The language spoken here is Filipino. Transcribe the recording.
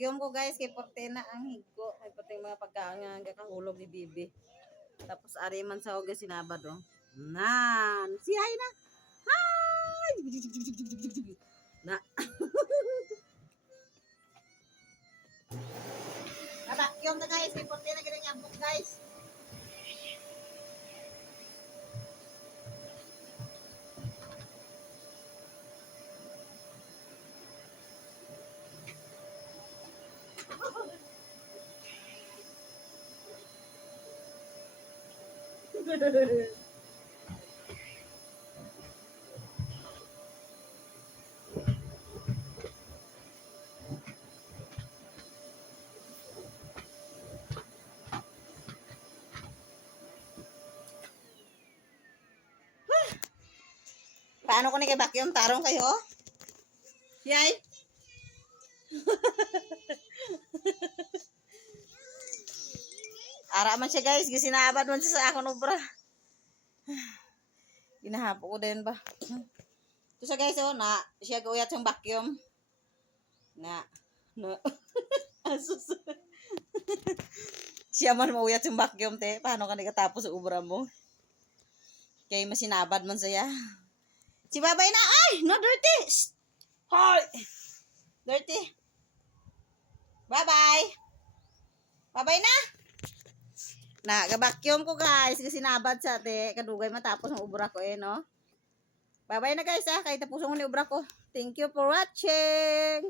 Vacuum ko guys, kay Portena ang higko. May pating mga pagkaon nga kakahulog ni Bibi. Tapos ari man sa oga sinabad oh. Nan, si hay na. Hi! Na. Vacuum na guys, kay Portena ganang yabok guys. Paano ko ni kay vacuum tarong kayo? Yay. Ara man siya guys, gisinabad man siya sa akon obra. Ginahapo ko din ba. Ito siya guys oh, na siya gawiyat yung vacuum. Na. Asus. Siya man mauyat yung vacuum te. Paano ka nakatapos sa obra mo? Kaya masinabad man siya. Si babay na, ay! No, dirty! Hoy! Dirty. Bye-bye. Bye-bye na. Nag-vacuum ko guys. Kasi nabad sa ate. Kadugay matapos ang ubra ko no? Bye-bye na guys ha. Kahit tapusin ko ni ubra ko. Thank you for watching.